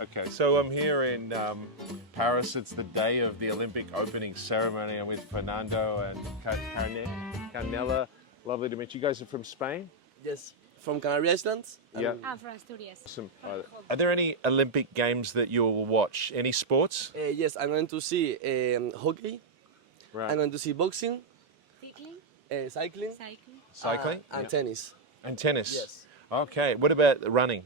Okay, so I'm here in Paris. It's the day of the Olympic opening ceremony. I'm with Fernando and Carnella. Lovely to meet you. You guys are from Spain? Yes, from Canary Islands. Yeah. I'm from Asturias. Awesome. Are there any Olympic games that you'll watch? Any sports? Yes, I'm going to see hockey. Right. I'm going to see boxing, Cycling, cycling, Cycling? and Yeah. tennis. And tennis? Yes. Okay. What about running?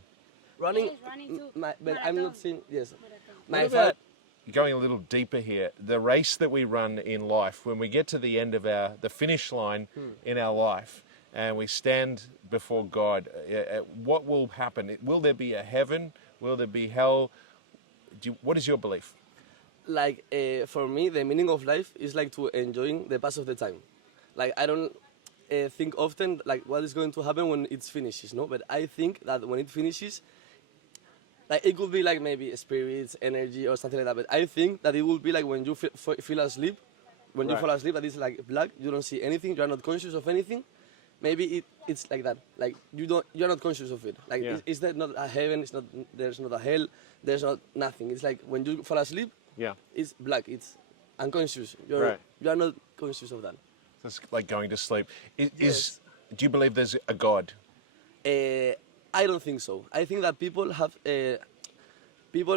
Running, Yes, running too. but I'm Marathon. not seeing. Yes, Marathon. my What father. about going a little deeper here? The race that we run in life, when we get to the end of the finish line in our life, and we stand before God, what will happen? Will there be a heaven? Will there be hell? What is your belief? Like for me, the meaning of life is like to enjoying the pass of the time. Like I don't think often like what is going to happen when it finishes, no. But I think that when it finishes, like it could be like maybe spirits, energy, or something like that. But I think that it will be like when you feel asleep, when you Right. fall asleep, that is like black. You don't see anything. You are not conscious of anything. Maybe it's like that. Like you're not conscious of it. Like Yeah. is there not a heaven? There's not a hell. There's not nothing. It's like when you fall asleep, Yeah. it's black. It's unconscious. Right. You are not conscious of that. It's like going to sleep. Yes. Do you believe there's a God? I don't think so. I think that people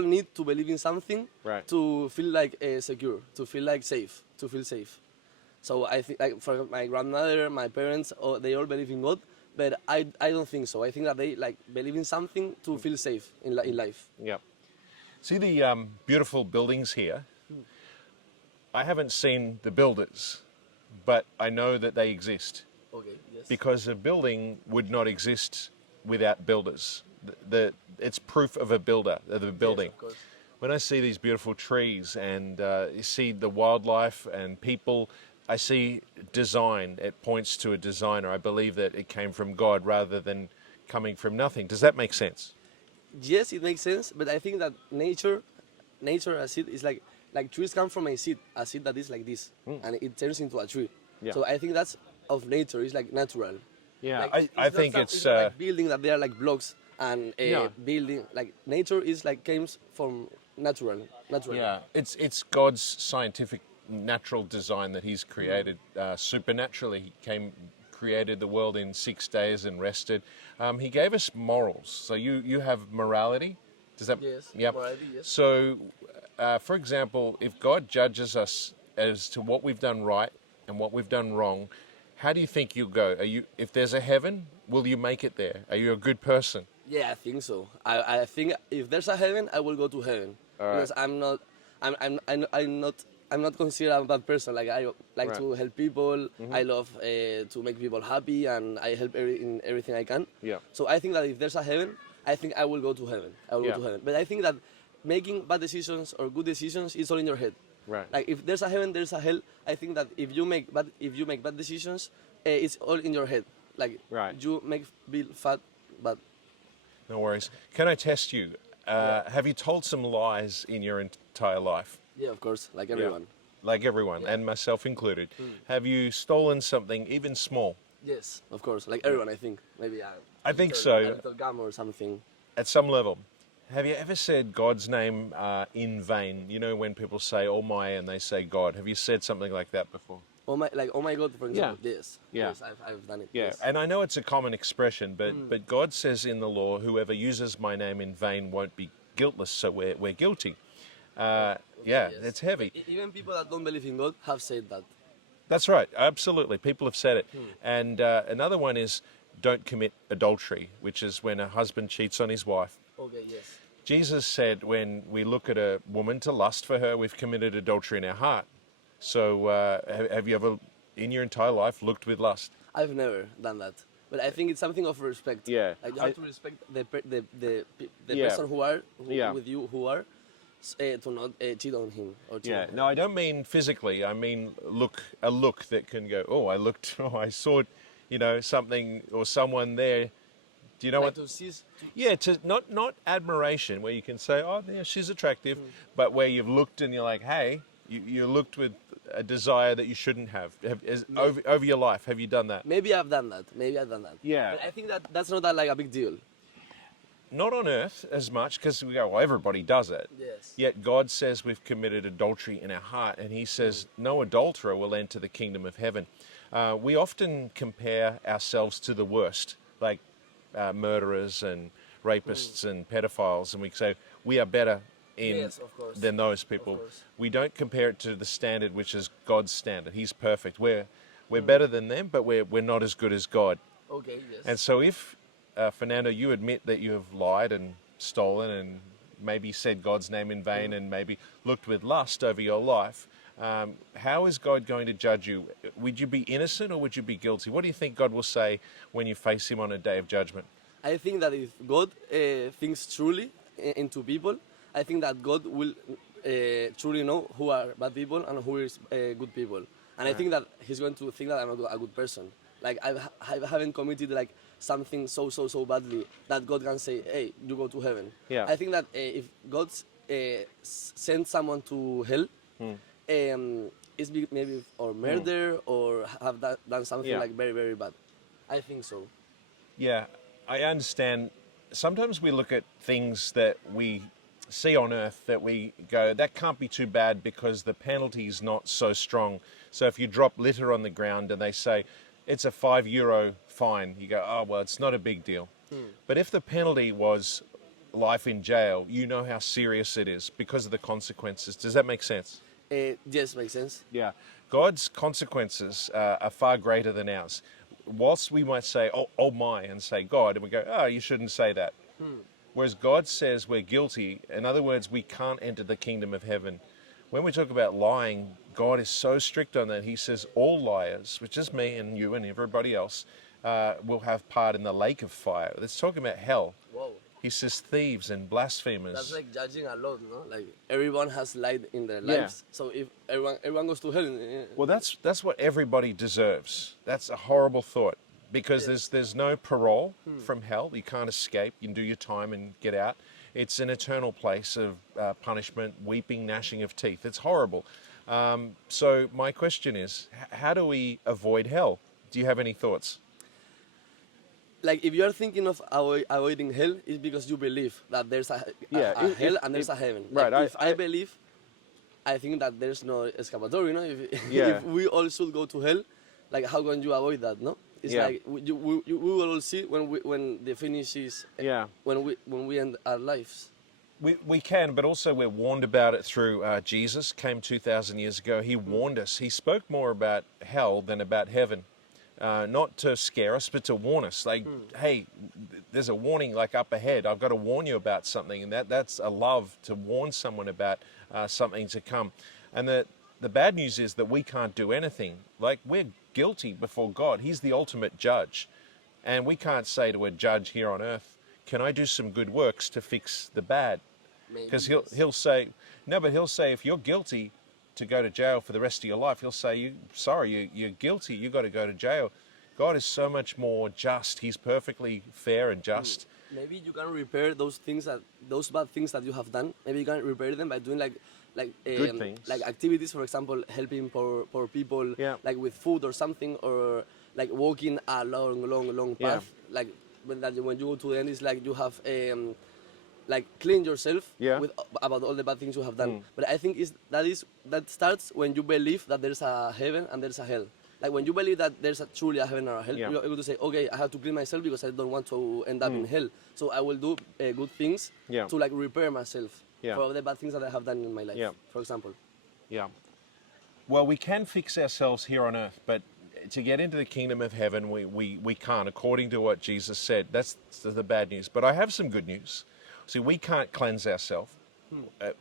need to believe in something Right. to feel like secure, to feel like safe, to feel safe. So I think like for my grandmother, my parents, they all believe in God, but I don't think so. I think that they like believe in something to feel safe in life. Yeah. See the beautiful buildings here? I haven't seen the builders, but I know that they exist Okay. Yes. because a building would not exist without builders. It's proof of a builder, of the building. Yes, of course. When I see these beautiful trees and you see the wildlife and people, I see design. It points to a designer. I believe that it came from God rather than coming from nothing. Does that make sense? Yes, it makes sense, but I think that nature as it is like trees come from a seed that is like this, and it turns into a tree. Yeah. So I think that's of nature. It's like natural. Yeah, Like, I think it's not like building that they are like blocks and Yeah. building like nature is like comes from natural. yeah, it's God's scientific natural design that He's created supernaturally. He created the world in 6 days and rested. He gave us morals. So you have morality. Does that? Yes, Yep. morality, yes. So, for example, if God judges us as to what we've done right and what we've done wrong, how do you think you'll go? If there's a heaven, will you make it there? Are you a good person? Yeah, I think so. I think if there's a heaven, I will go to heaven because I'm not considered a bad person. Like I like Right. to help people. I love to make people happy, and I help in everything I can. Yeah. So I think that if there's a heaven, I think I will go to heaven. I will Yeah. go to heaven. But I think that making bad decisions or good decisions is all in your head. Right. Like if there's a heaven, there's a hell. I think that if you make bad decisions, it's all in your head. Like Right. you make feel fat, but No worries. Can I test you? Have you told some lies in your entire life? yeah, of course, like everyone. Like everyone, and myself included. Have you stolen something, even small? Yes, of course, like everyone. I think maybe I think a so. little gum or something. At some level. Have you ever said God's name in vain? You know when people say "Oh my" and they say God. Have you said something like that before? Oh my God, for example. Yes. Yeah. Yes, I've done it. Yeah, Yes. and I know it's a common expression, but God says in the law, whoever uses my name in vain won't be guiltless, so we're guilty. Yeah, Yes. it's heavy. Even people that don't believe in God have said that. That's right, absolutely. People have said it. And another one is don't commit adultery, which is when a husband cheats on his wife. Okay. Yes. Jesus said when we look at a woman to lust for her, we've committed adultery in our heart. So have you ever, in your entire life, looked with lust? I've never done that, but I think it's something of respect. Yeah. Like you have to respect the Yeah. person Yeah. with you who are to not cheat on him or cheat Yeah, on her. no, I don't mean physically. I mean a look that can go, I saw, something or someone there. Do you know Like what? to see. Yeah, to not admiration where you can say, oh, yeah, she's attractive, but where you've looked and you're like, hey, you looked with a desire that you shouldn't have. Over your life, have you done that? Maybe I've done that. Yeah. But I think that's not like a big deal. not on earth as much, because we go, well, everybody does it. Yes. Yet God says we've committed adultery in our heart, and he says no adulterer will enter the kingdom of heaven. We often compare ourselves to the worst, like murderers and rapists and pedophiles, and we say we are better Yes, of course. than those people. Of course. We don't compare it to the standard, which is God's standard. He's perfect. We're better than them, but we're not as good as God. Okay, yes. And so if, Fernando, you admit that you have lied and stolen and maybe said God's name in vain and maybe looked with lust over your life, how is God going to judge you? Would you be innocent or would you be guilty? What do you think God will say when you face him on a day of judgment? I think that if God thinks truly into people, I think that God will truly know who are bad people and who is good people. And I think that he's going to think that I'm a good person. Like I haven't committed like something so badly that God can say, hey, you go to heaven. Yeah. I think that if God sends someone to hell, it's maybe or murder or have done something like very, very bad. I think so. Yeah, I understand. Sometimes we look at things that we see on earth that we go, that can't be too bad because the penalty's not so strong. So if you drop litter on the ground and they say it's a €5 fine, you go, oh, well, it's not a big deal. But if the penalty was life in jail, you know how serious it is because of the consequences. Does that make sense? Yes, makes sense. Yeah. God's consequences are far greater than ours. Whilst we might say, oh my, and say God, and we go, oh, you shouldn't say that. Whereas God says we're guilty. In other words, we can't enter the kingdom of heaven. When we talk about lying, God is so strict on that. He says all liars, which is me and you and everybody else, will have part in the lake of fire. It's talking about hell. Whoa. He says thieves and blasphemers. That's like judging a lot, no? Like everyone has lied in their lives. So if everyone goes to hell. Well, that's what everybody deserves. That's a horrible thought because there's no parole from hell. You can't escape. You can do your time and get out. It's an eternal place of punishment, weeping, gnashing of teeth. It's horrible. So my question is, how do we avoid hell? Do you have any thoughts? Like if you are thinking of avoiding hell, it's because you believe that there's a hell and there's a heaven. Right. Like, if I believe, I think that there's no escapatory. No, if we all should go to hell, like how can you avoid that? No, it's like we will all see when the finish is. When we end our lives. We can, but also we're warned about it through Jesus. Came 2,000 years ago. He warned us. He spoke more about hell than about heaven. Not to scare us, but to warn us. Like, hey, there's a warning like up ahead. I've got to warn you about something. And that's a love to warn someone about something to come. And the bad news is that we can't do anything. Like, we're guilty before God. He's the ultimate judge. And we can't say to a judge here on earth, can I do some good works to fix the bad? Because he'll say, no, but he'll say if you're guilty to go to jail for the rest of your life, he'll say, you're guilty, you got to go to jail. God is so much more just. He's perfectly fair and just. Maybe you can repair those bad things that you have done. Maybe you can repair them by doing good things, like activities, for example, helping poor people, like with food or something, or like walking a long path. Like when you go to the end, it's like you have like clean yourself about all the bad things you have done. But I think that starts when you believe that there's a heaven and there's a hell. Like when you believe that there's truly a heaven or a hell, you're able to say, okay, I have to clean myself because I don't want to end up in hell. So I will do good things to like repair myself for all the bad things that I have done in my life, for example. Yeah. Well, we can fix ourselves here on earth, but to get into the kingdom of heaven, we can't, according to what Jesus said. That's the bad news. But I have some good news. See, we can't cleanse ourselves,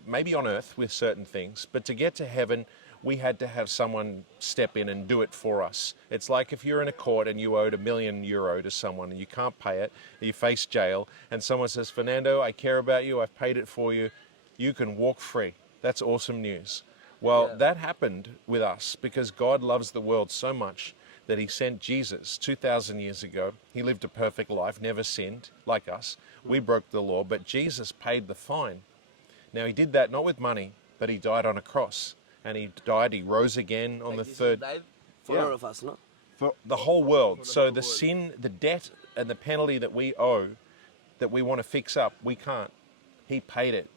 maybe on earth with certain things, but to get to heaven, we had to have someone step in and do it for us. It's like if you're in a court and you owed €1 million to someone and you can't pay it, you face jail, and someone says, Fernando, I care about you, I've paid it for you, you can walk free. That's awesome news. Well, that happened with us because God loves the world so much that he sent Jesus 2,000 years ago. He lived a perfect life, never sinned, like us. We broke the law, but Jesus paid the fine. Now, he did that not with money, but he died on a cross. And he died, he rose again on the third. Died for all of us, no? For the whole world. So the sin, the debt, and the penalty that we owe, that we want to fix up, we can't. He paid it.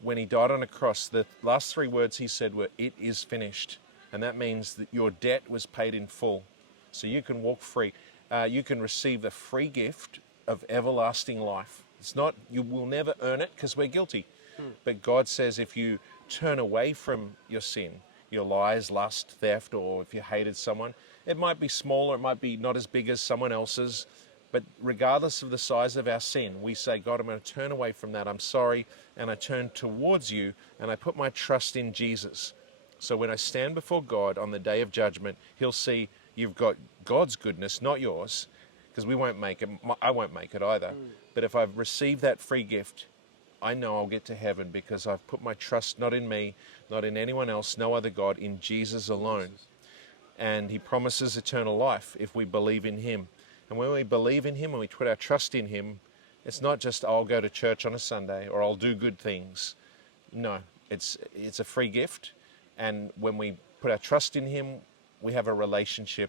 When he died on a cross, the last 3 words he said were, "It is finished." And that means that your debt was paid in full. So you can walk free. You can receive the free gift of everlasting life. It's not, you will never earn it because we're guilty. But God says if you turn away from your sin, your lies, lust, theft, or if you hated someone, it might be smaller, it might be not as big as someone else's, but regardless of the size of our sin, we say, God, I'm going to turn away from that. I'm sorry. And I turn towards you and I put my trust in Jesus. So when I stand before God on the day of judgment, he'll see you've got God's goodness, not yours, because we won't make it. I won't make it either. But if I've received that free gift, I know I'll get to heaven because I've put my trust not in me, not in anyone else, no other God, in Jesus alone. And he promises eternal life if we believe in him. And when we believe in him and we put our trust in him, it's not just, I'll go to church on a Sunday or I'll do good things. No, it's a free gift. And when we put our trust in him, we have a relationship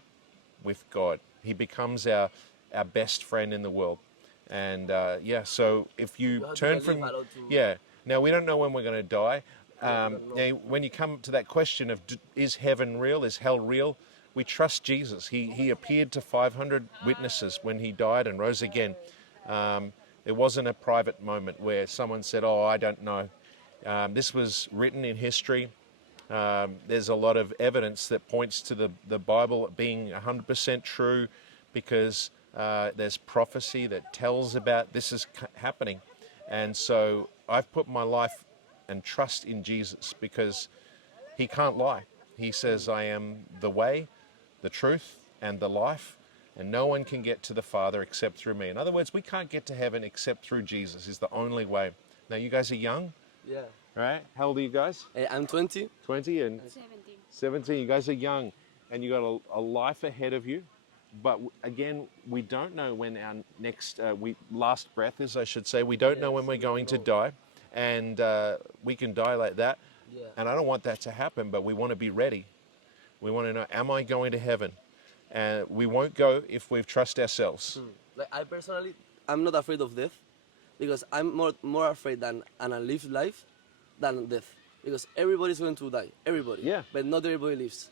with God. He becomes our best friend in the world. And so if you turn from, now we don't know when we're going to die. Now, when you come to that question of is heaven real, is hell real, we trust Jesus. He appeared to 500 witnesses when he died and rose again. It wasn't a private moment where someone said, oh, I don't know. This was written in history. There's a lot of evidence that points to the Bible being 100% true because there's prophecy that tells about this is happening. And so I've put my life and trust in Jesus because he can't lie. He says, I am the way, the truth, and the life, and no one can get to the Father except through me. In other words, we can't get to heaven except through Jesus. Is the only way. Now, you guys are young? Yeah. Right? How old are you guys? I'm 20. 20 and 17. You guys are young, and you got a life ahead of you. But again, we don't know when our next last breath is, I should say. We don't know when we're going to die, and we can die like that. Yeah. And I don't want that to happen, but we want to be ready. We want to know, am I going to heaven? And we won't go if we trust ourselves. Like I personally, I'm not afraid of death because I'm more afraid than an unlived life than death. Because everybody's going to die, everybody. Yeah. But not everybody lives.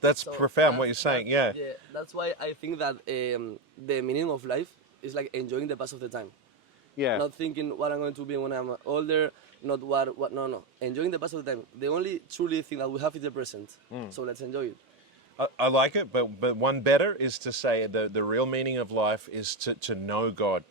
That's profound what you're saying, yeah. Yeah, that's why I think that the meaning of life is like enjoying the pass of the time. Yeah. Not thinking what I'm going to be when I'm older, not what no. Enjoying the pass of the time. The only truly thing that we have is the present. So let's enjoy it. I like it, but one better is to say the real meaning of life is to know God.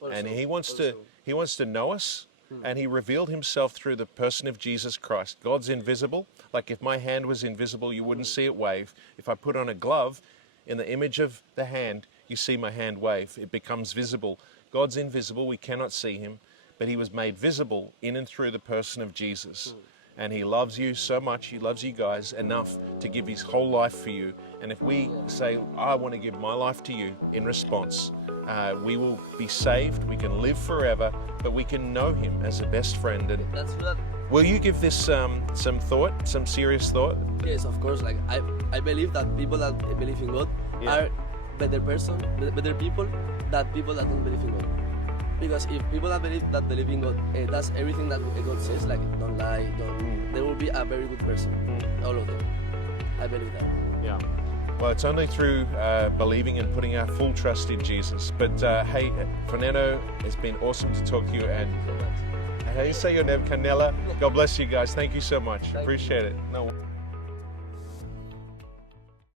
Also, and he wants to know us, and he revealed himself through the person of Jesus Christ. God's invisible. Like if my hand was invisible, you wouldn't see it wave. If I put on a glove, in the image of the hand, you see my hand wave. It becomes visible. God's invisible. We cannot see him, but he was made visible in and through the person of Jesus. And he loves you so much, he loves you guys enough to give his whole life for you. And if we say, I want to give my life to you in response, we will be saved, we can live forever, but we can know him as a best friend. And that's that. Will you give this some thought, some serious thought? Yes, of course. Like I believe that people that believe in God are better people than people that don't believe in God. Because if people that believe in God, that's everything that God says, like don't lie, they will be a very good person. All of them. I believe that. Yeah. Well, it's only through believing and putting our full trust in Jesus. But hey, Fernando, it's been awesome to talk to you. And how do you say your name? Canela? God bless you guys. Thank you so much. Appreciate it. No.